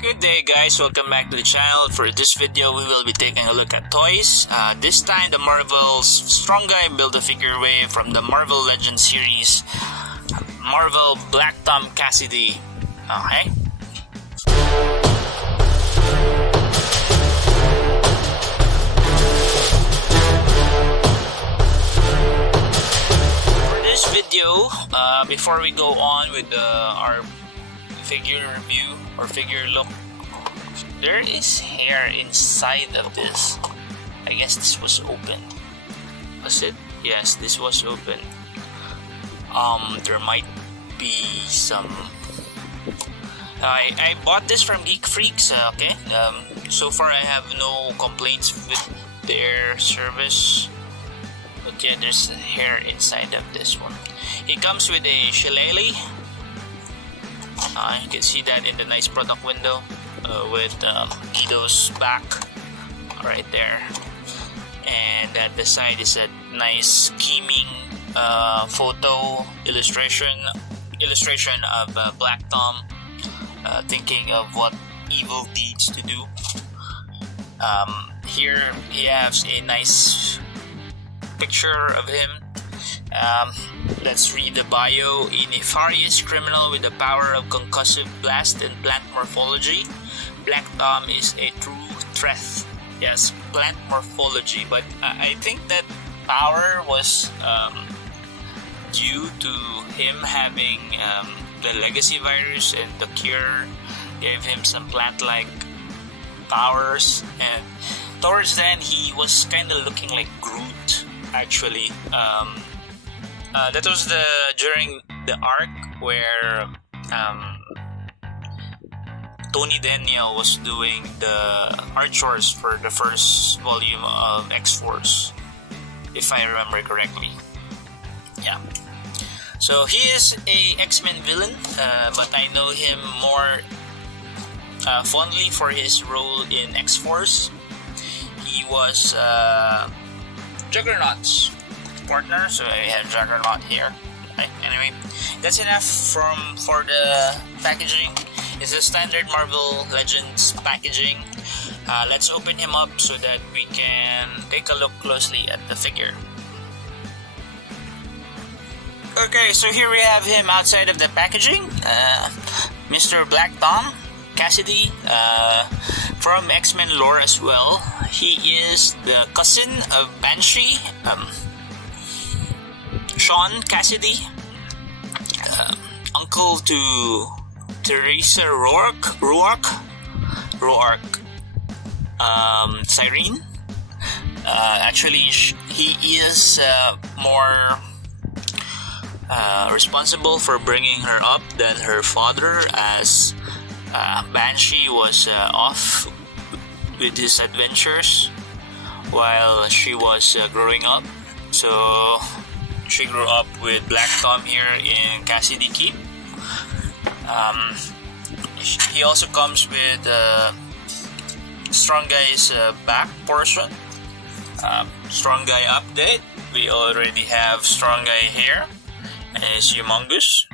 Good day guys, welcome back to the channel. For this video, we will be taking a look at toys. This time, the Marvel's Strong Guy Build-A-Figure Wave from the Marvel Legends series, Marvel Black Tom Cassidy. Okay. For this video, before we go on with our figure review or figure look, there is hair inside of this. I guess this was open. Was it? Yes, this was open. There might be some. I bought this from Geek Freaks. Okay. So far I have no complaints with their service. But yeah, there's hair inside of this one. It comes with a shillelagh. You can see that in the nice product window with Ido's back right there, and at the side is a nice scheming photo illustration of Black Tom thinking of what evil deeds to do. Here he has a nice picture of him. Let's read the bio. A nefarious criminal with the power of concussive blast and plant morphology, Black Tom is a true threat. Yes, plant morphology, but I think that power was due to him having the legacy virus, and the cure gave him some plant-like powers, and towards then he was kind of looking like Groot actually. That was during the arc where Tony Daniel was doing the art chores for the first volume of X-Force, if I remember correctly. Yeah. So he is a X-Men villain, but I know him more fondly for his role in X-Force. He was Juggernaut's partner, so I have Juggernaut here. Right. Anyway, that's enough for the packaging. It's a standard Marvel Legends packaging. Let's open him up so that we can take a look closely at the figure. Okay, so here we have him outside of the packaging. Mr. Black Tom Cassidy, from X-Men lore as well. He is the cousin of Banshee, Sean Cassidy, uncle to Teresa Roark, Cyrene. Actually, he is more responsible for bringing her up than her father, as Banshee was off with his adventures while she was growing up. So she grew up with Black Tom here in Cassidy Keep. He also comes with Strong Guy's back portion. Strong Guy update. We already have Strong Guy here, and it's humongous.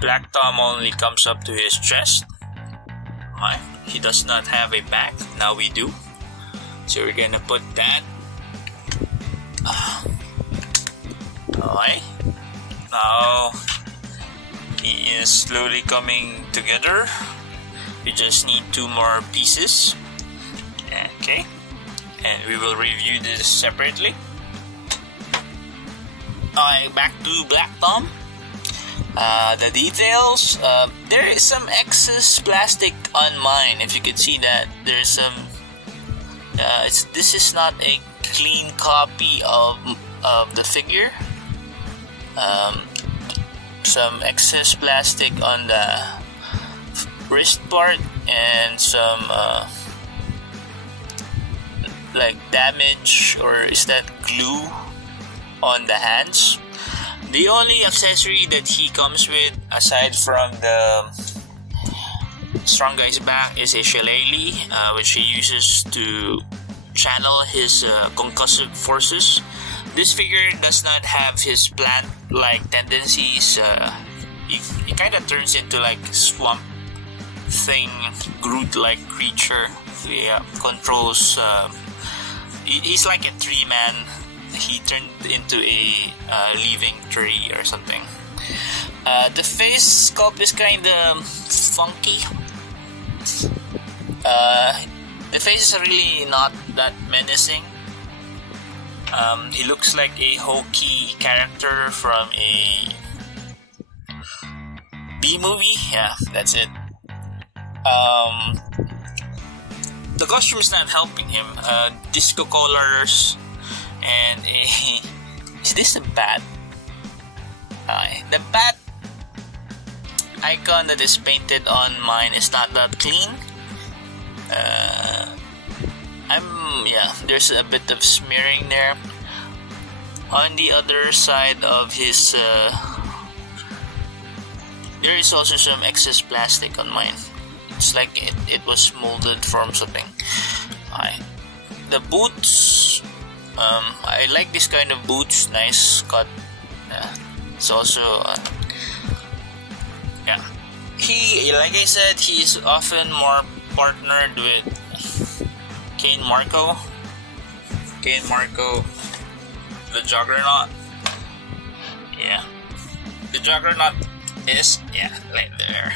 Black Tom only comes up to his chest. He does not have a back. Now we do. So we're gonna put that. Alright. Now he is slowly coming together. We just need 2 more pieces. Okay. And we will review this separately. Alright, back to Black Tom. The details. There is some excess plastic on mine. If you could see that, there's some. This is not a clean copy of the figure. Some excess plastic on the wrist part, and some like damage, or is that glue on the hands. The only accessory that he comes with, aside from the Strong Guy's back, is a shillelagh, which he uses to channel his concussive forces. This figure does not have his plant-like tendencies. He kind of turns into like swamp thing, Groot-like creature. He controls. He's like a tree man. He turned into a living tree or something. The face sculpt is kind of funky. The face is really not that menacing. He looks like a hokey character from a B movie. Yeah, that's it. The costume is not helping him. Disco colors and is this a bat? The bat icon that is painted on mine is not that clean. There's a bit of smearing there. On the other side of his, there is also some excess plastic on mine. It's like it was molded from something. The boots, I like this kind of boots. Nice cut. It's also, he, like I said, he's often more partnered with Kane Marco, the Juggernaut. Yeah, the Juggernaut is right there.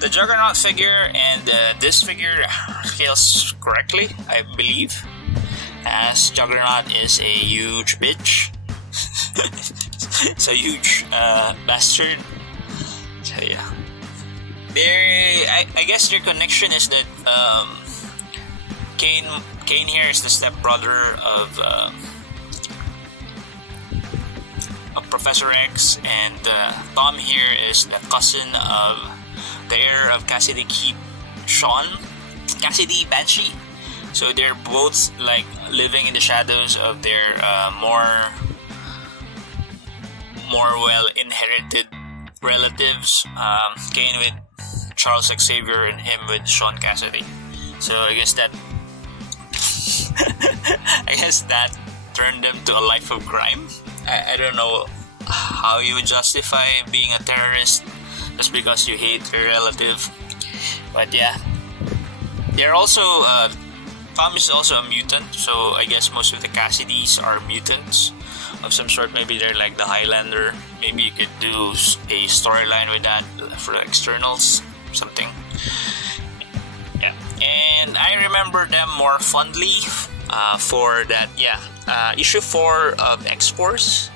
The Juggernaut figure and this figure scales correctly, I believe, as Juggernaut is a huge bitch. It's a huge bastard. So yeah. I guess their connection is that Kane here is the stepbrother of Professor X, and Tom here is the cousin of the heir of Cassidy Cassidy Banshee. So they're both like living in the shadows of their more well inherited relatives. Kane with Charles Xavier and him with Sean Cassidy. So I guess that turned them to a life of crime. I don't know how you would justify being a terrorist just because you hate your relative. But yeah, they're also Tom is also a mutant, so I guess most of the Cassidys are mutants of some sort. Maybe they're like the Highlander. Maybe you could do a storyline with that for the externals, something. Yeah, and I remember them more fondly for that. Issue 4 of X-Force.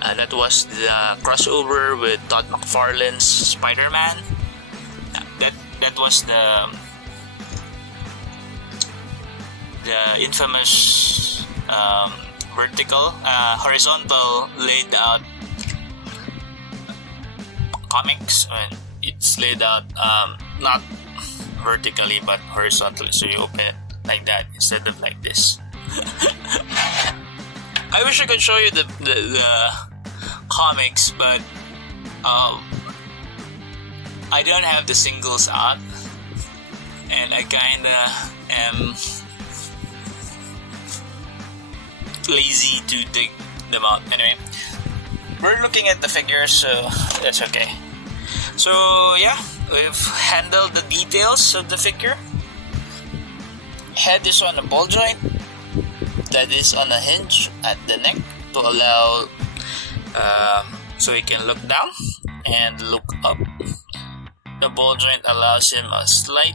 That was the crossover with Todd McFarlane's Spider-Man. That was the infamous horizontal laid out comics. It's laid out not vertically but horizontally, so you open it like that instead of like this. I wish I could show you the comics, but I don't have the singles out, and I kinda am lazy to dig them out. Anyway, we're looking at the figures, so that's okay. So yeah, we've handled the details of the figure. Head is on a ball joint that is on a hinge at the neck to allow so he can look down and look up. The ball joint allows him a slight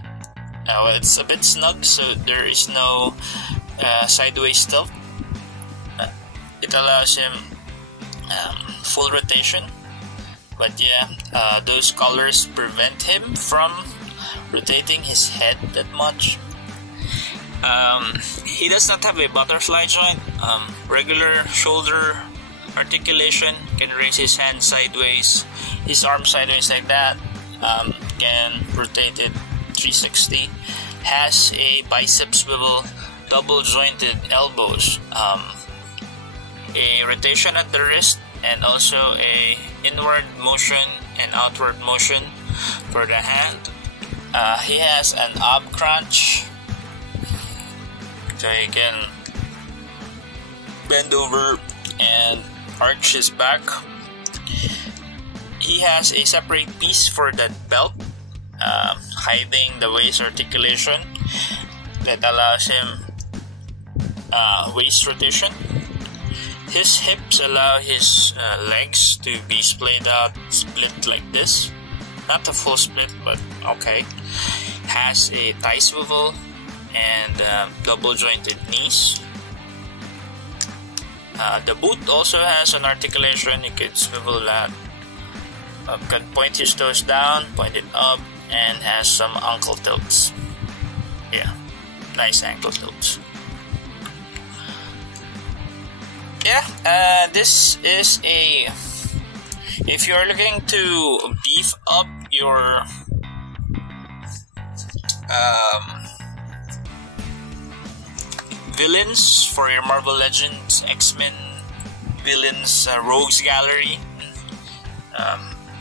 it's a bit snug, so there is no sideways tilt. It allows him full rotation, but yeah, those colors prevent him from rotating his head that much. He does not have a butterfly joint. Regular shoulder articulation, can raise his hand sideways, his arm sideways like that. Can rotate it 360. Has a bicep swivel, double jointed elbows, a rotation at the wrist, and also a inward motion and outward motion for the hand. He has an ab crunch, so he can bend over and arch his back. he has a separate piece for that belt, hiding the waist articulation that allows him waist rotation. His hips allow his legs to be split like this. Not a full split, but okay. Has a thigh swivel and double jointed knees. The boot also has an articulation. You could swivel that. Can point his toes down, point it up, and has some ankle tilts. Yeah, nice ankle tilts. Yeah, this is a... If you're looking to beef up your villains for your Marvel Legends, X-Men villains, Rogues Gallery,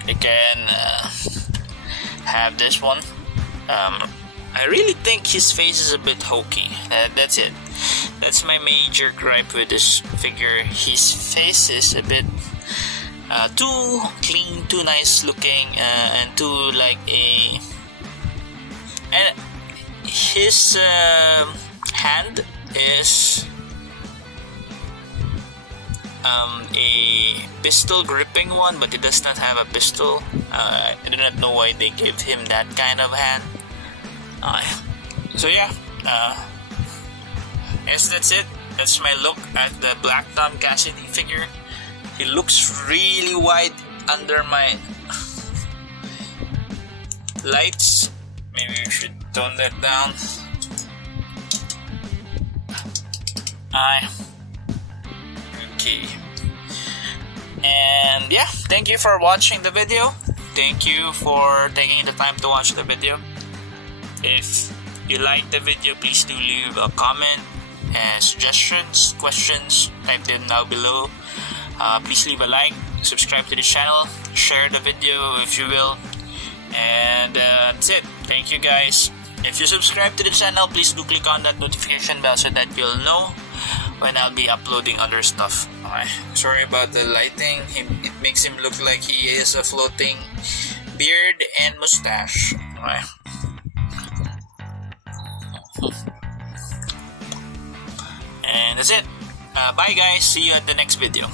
you can have this one. I really think his face is a bit hokey. That's it. That's my major gripe with this figure. His face is a bit too clean, too nice looking, and too like a... And his hand is a pistol gripping one, but it does not have a pistol. I do not know why they gave him that kind of hand. So yeah, yes, that's it. That's my look at the Black Tom Cassidy figure. He looks really wide under my lights. Maybe we should tone that down. Okay. And yeah, thank you for watching the video. Thank you for taking the time to watch the video. If you like the video, please do leave a comment and suggestions, questions, type them down below. Please leave a like, subscribe to the channel, share the video if you will. And that's it. Thank you guys. If you subscribe to the channel, please do click on that notification bell so that you'll know when I'll be uploading other stuff. Okay. Sorry about the lighting. It makes him look like he is a floating beard and mustache. Okay. And that's it. Bye guys. See you at the next video.